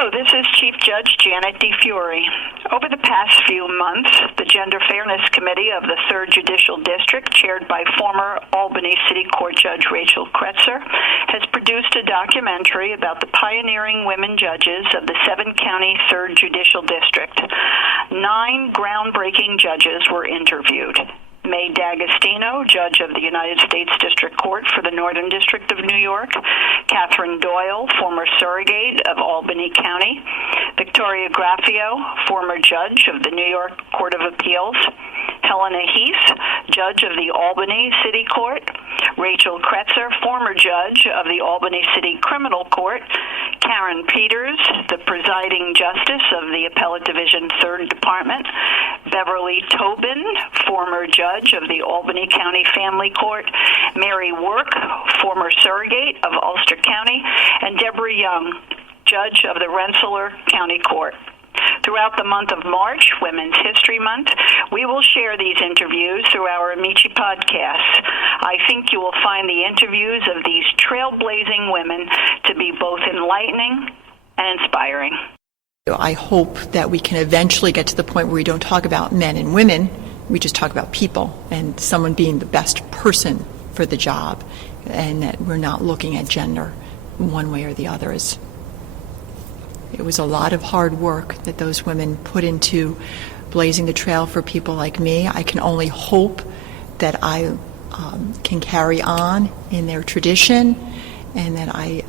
Hello, this is Chief Judge Janet DeFiore. Over the past few months, the Gender Fairness Committee of the 3rd Judicial District, chaired by former Albany City Court Judge Rachel Kretzer, has produced a documentary about the pioneering women judges of the 7-county 3rd Judicial District. 9 groundbreaking judges were interviewed. May D'Agostino, Judge of the United States District Court for the Northern District of New York, Catherine Doyle, former surrogate of Albany County, Victoria Graffio, former Judge of the New York Court of Appeals, Helena Heath, Judge of the Albany City Court, Rachel Kretzer, former Judge of the Albany City Criminal Court, Karen Peters, the presiding Justice of the Appellate Division 3rd Department, Beverly Tobin, former Judge of the Albany County Family Court, Mary Work, former surrogate of Ulster County, and Debra Young, Judge of the Rensselaer County Court. Throughout the month of March, Women's History Month, we will share these interviews through our Amici podcasts. I think you will find the interviews of these trailblazing women to be both enlightening and inspiring. I hope that we can eventually get to the point where we don't talk about men and women, we just talk about people and someone being the best person for the job, and that we're not looking at gender one way or the other. It was a lot of hard work that those women put into blazing the trail for people like me. I can only hope that I can carry on in their tradition and that I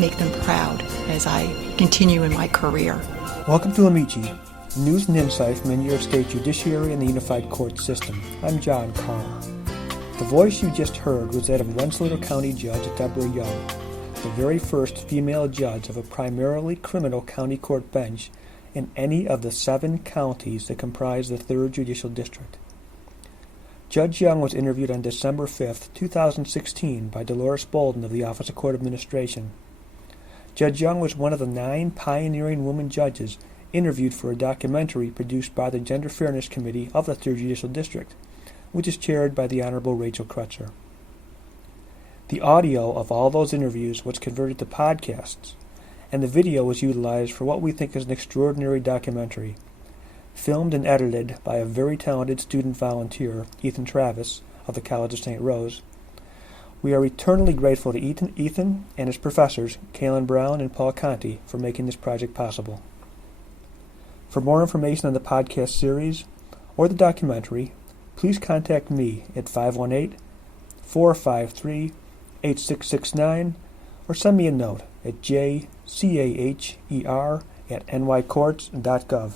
make them proud as I continue in my career. Welcome to Amici, news and insight from the New York State Judiciary and the Unified Court System. I'm John Carr. The voice you just heard was that of Rensselaer County Judge Debra Young, the very first female judge of a primarily criminal county court bench in any of the 7 counties that comprise the 3rd Judicial District. Judge Young was interviewed on December 5, 2016 by Dolores Bolden of the Office of Court Administration. Judge Young was one of the 9 pioneering women judges interviewed for a documentary produced by the Gender Fairness Committee of the 3rd Judicial District, which is chaired by the Honorable Rachel Kretzer. The audio of all those interviews was converted to podcasts, and the video was utilized for what we think is an extraordinary documentary. Filmed and edited by a very talented student volunteer, Ethan Travis, of the College of St. Rose. We are eternally grateful to Ethan and his professors, Kaylin Brown and Paul Conti, for making this project possible. For more information on the podcast series or the documentary, please contact me at 518-453-8669 or send me a note at jcaher@nycourts.gov.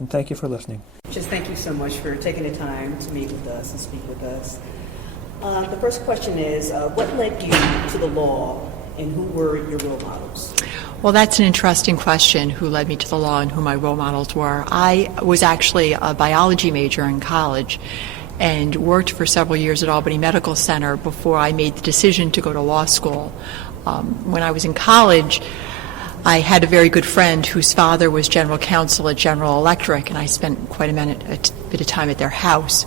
And thank you for listening. Just thank you so much for taking the time to meet with us and speak with us. The first question is, what led you to the law and who were your role models? Well, that's an interesting question, who led me to the law and who my role models were. I was actually a biology major in college and worked for several years at Albany Medical Center before I made the decision to go to law school. When I was in college, I had a very good friend whose father was general counsel at General Electric, and I spent quite a bit of time at their house.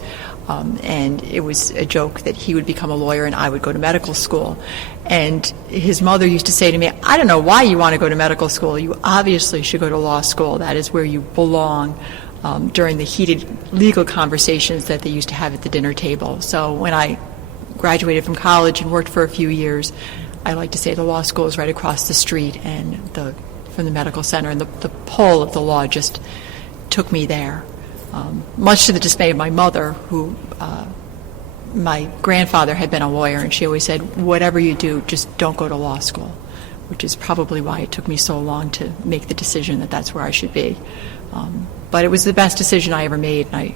And it was a joke that he would become a lawyer and I would go to medical school. And his mother used to say to me, I don't know why you want to go to medical school. You obviously should go to law school. That is where you belong, during the heated legal conversations that they used to have at the dinner table. So when I graduated from college and worked for a few years, I like to say the law school is right across the street and from the medical center, and the pull of the law just took me there. Much to the dismay of my mother, who my grandfather had been a lawyer, and she always said, whatever you do, just don't go to law school, which is probably why it took me so long to make the decision that that's where I should be. But it was the best decision I ever made, and I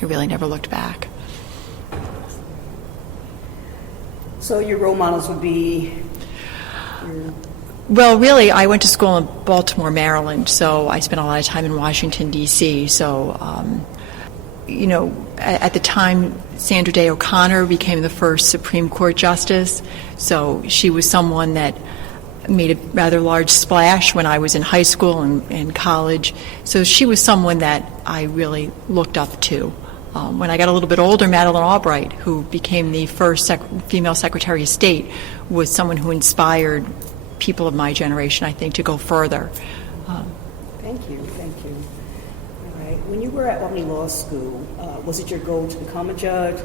really never looked back. So your role models would be? Well, really, I went to school in Baltimore, Maryland, so I spent a lot of time in Washington, D.C. So, at the time, Sandra Day O'Connor became the first Supreme Court Justice, so she was someone that made a rather large splash when I was in high school and college. So she was someone that I really looked up to. When I got a little bit older, Madeleine Albright, who became the first female Secretary of State, was someone who inspired people of my generation, I think, to go further. Thank you. All right. When you were at Albany Law School, was it your goal to become a judge?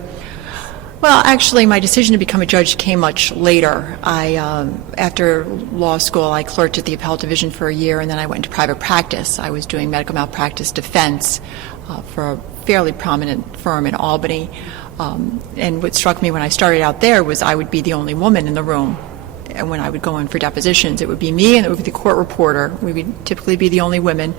Well, actually, my decision to become a judge came much later. After law school, I clerked at the appellate division for a year, and then I went into private practice. I was doing medical malpractice defense for a fairly prominent firm in Albany. And what struck me when I started out there was I would be the only woman in the room. And when I would go in for depositions, it would be me and it would be the court reporter. We would typically be the only women,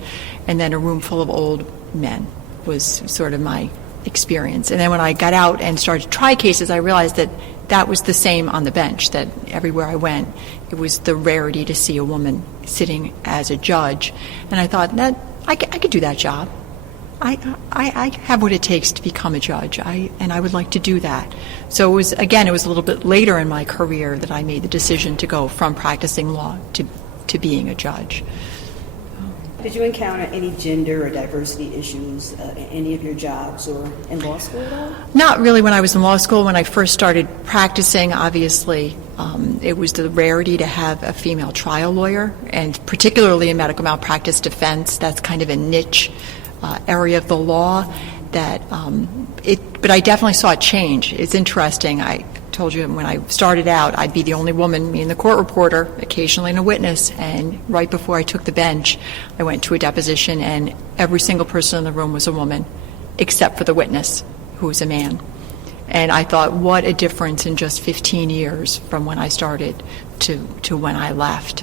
and then a room full of old men was sort of my experience. And then when I got out and started to try cases, I realized that that was the same on the bench, that everywhere I went, it was the rarity to see a woman sitting as a judge. And I thought, that I could do that job. I have what it takes to become a judge, and I would like to do that. So it was a little bit later in my career that I made the decision to go from practicing law to being a judge. Did you encounter any gender or diversity issues in any of your jobs or in law school at all? Not really when I was in law school. When I first started practicing, obviously, it was the rarity to have a female trial lawyer, and particularly in medical malpractice defense, that's kind of a niche area of the law that but I definitely saw it change. It's interesting. I told you when I started out, I'd be the only woman, me and the court reporter, occasionally a witness, and right before I took the bench, I went to a deposition, and every single person in the room was a woman, except for the witness, who was a man. And I thought, what a difference in just 15 years from when I started to when I left.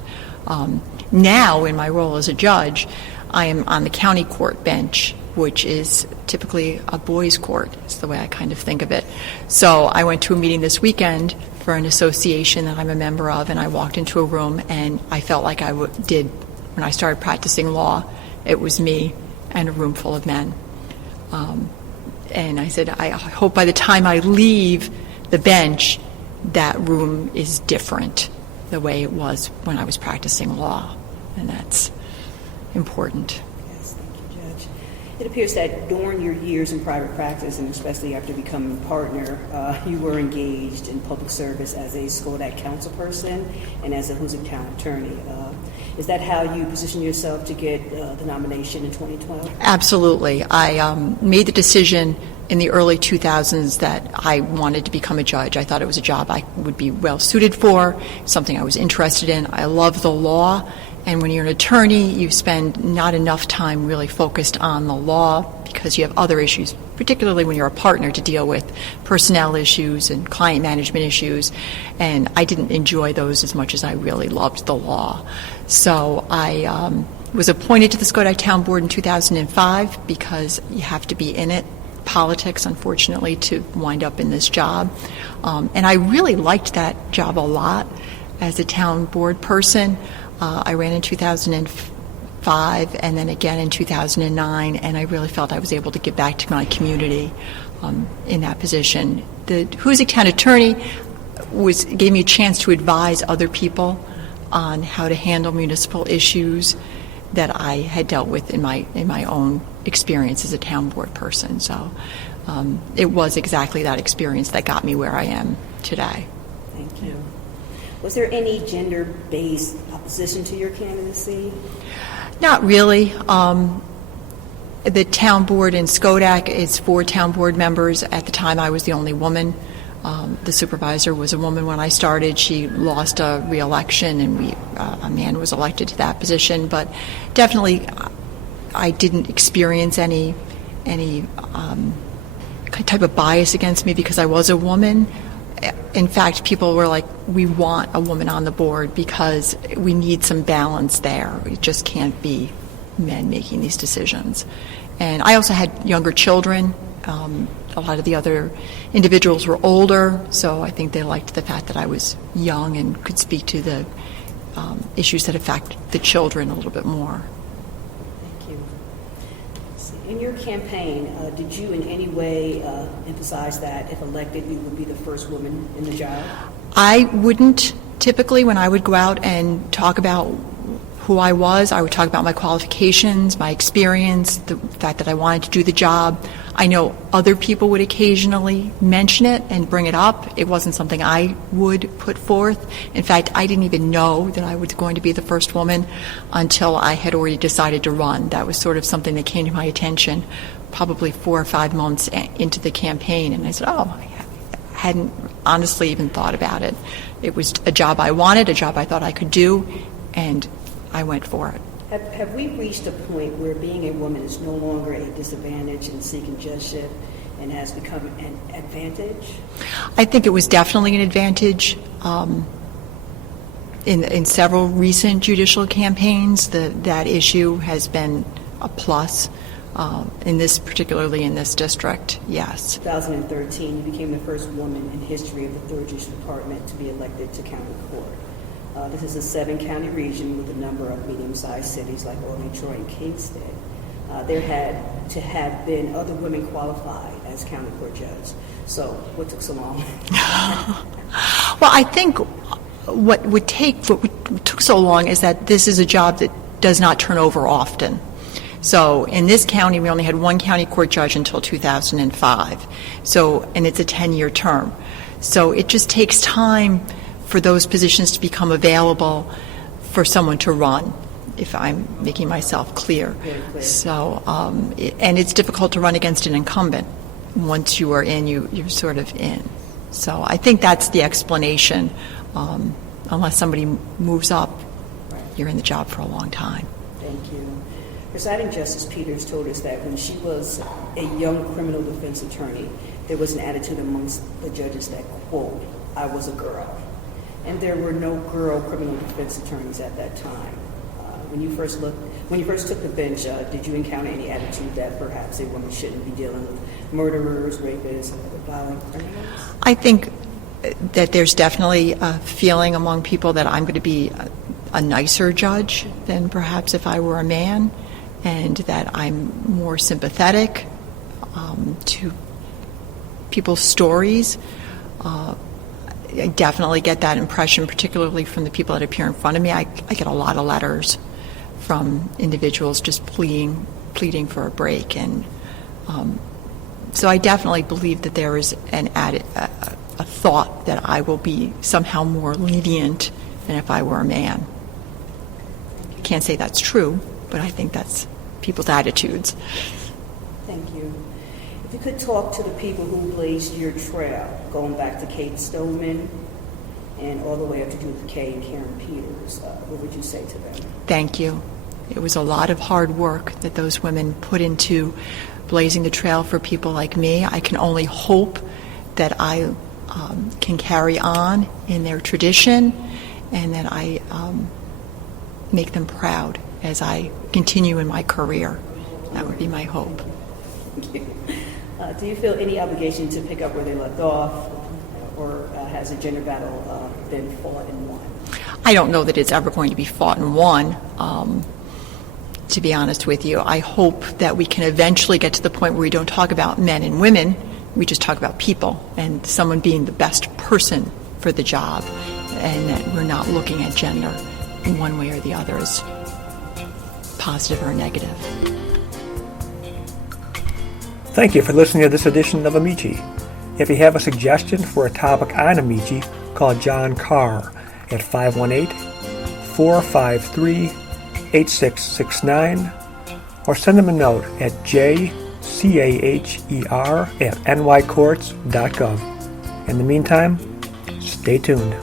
Now, in my role as a judge, I am on the county court bench, which is typically a boys' court, is the way I kind of think of it. So I went to a meeting this weekend for an association that I'm a member of, and I walked into a room, and I felt like I did when I started practicing law. It was me and a room full of men. And I said, I hope by the time I leave the bench, that room is different the way it was when I was practicing law, and that's important. Yes, thank you, Judge. It appears that during your years in private practice, and especially after becoming a partner, you were engaged in public service as a Skodak council person and as a Hoosick Town attorney. Is that how you position yourself to get the nomination in 2012? Absolutely. I made the decision in the early 2000s that I wanted to become a judge. I thought it was a job I would be well suited for, something I was interested in. I love the law. And when you're an attorney, you spend not enough time really focused on the law because you have other issues, particularly when you're a partner, to deal with personnel issues and client management issues. And I didn't enjoy those as much as I really loved the law. So I was appointed to the Skodak Town Board in 2005 because you have to be in it, politics, unfortunately, to wind up in this job. And I really liked that job a lot as a town board person. I ran in 2005 and then again in 2009, and I really felt I was able to give back to my community in that position. The Hoosick Town Attorney gave me a chance to advise other people on how to handle municipal issues that I had dealt with in my own experience as a town board person. So it was exactly that experience that got me where I am today. Thank you. Was there any gender-based opposition to your candidacy? Not really. The town board in Skodak is 4 town board members. At the time, I was the only woman. The supervisor was a woman when I started. She lost a re-election, and a man was elected to that position. But definitely, I didn't experience any type of bias against me because I was a woman. In fact, people were like, we want a woman on the board because we need some balance there. It just can't be men making these decisions. And I also had younger children. A lot of the other individuals were older, so I think they liked the fact that I was young and could speak to the issues that affect the children a little bit more. Thank you. In your campaign, did you in any way emphasize that if elected, you would be the first woman in the job? I wouldn't typically when I would go out and talk about who I was. I would talk about my qualifications, my experience, the fact that I wanted to do the job. I know other people would occasionally mention it and bring it up. It wasn't something I would put forth. In fact, I didn't even know that I was going to be the first woman until I had already decided to run. That was sort of something that came to my attention probably 4 or 5 months into the campaign. And I said, I hadn't honestly even thought about it. It was a job I wanted, a job I thought I could do, and I went for it. Have we reached a point where being a woman is no longer a disadvantage in seeking judgeship and has become an advantage? I think it was definitely an advantage. In several recent judicial campaigns, that issue has been a plus. Particularly in this district, yes. 2013, you became the first woman in history of the 3rd Judicial Department to be elected to county court. This is a 7-county region with a number of medium-sized cities like Albany, Troy, and Kingston. There had to have been other women qualified as county court judges. So what took so long? Well, I think what took so long is that this is a job that does not turn over often. So in this county, we only had 1 county court judge until 2005. And it's a 10-year term. So it just takes time for those positions to become available for someone to run, if I'm making myself clear. Very clear. So, and it's difficult to run against an incumbent. Once you are in, you're sort of in. So I think that's the explanation. Unless somebody moves up, you're in the job for a long time. Thank you. Presiding Justice Peters told us that when she was a young criminal defense attorney, there was an attitude amongst the judges that, quote, I was a girl. And there were no girl criminal defense attorneys at that time. When you first took the bench, did you encounter any attitude that perhaps a woman shouldn't be dealing with murderers, rapists, and other violent criminals? I think that there's definitely a feeling among people that I'm going to be a nicer judge than perhaps if I were a man, and that I'm more sympathetic to people's stories. I definitely get that impression, particularly from the people that appear in front of me. I get a lot of letters from individuals just pleading for a break, and so I definitely believe that there is a thought that I will be somehow more lenient than if I were a man. I can't say that's true, but I think that's people's attitudes. Thank you. If you could talk to the people who blazed your trail, going back to Kate Stoneman and all the way up to Judith Kay and Karen Peters, what would you say to them? Thank you. It was a lot of hard work that those women put into blazing the trail for people like me. I can only hope that I can carry on in their tradition, and that I make them proud as I continue in my career. That would be my hope. Thank you. Do you feel any obligation to pick up where they left off, or has a gender battle been fought and won? I don't know that it's ever going to be fought and won, to be honest with you. I hope that we can eventually get to the point where we don't talk about men and women, we just talk about people and someone being the best person for the job, and that we're not looking at gender in one way or the other as positive or negative. Thank you for listening to this edition of Amici. If you have a suggestion for a topic on Amici, call John Carr at 518-453-8669 or send him a note at jcaher@nycourts.gov. In the meantime, stay tuned.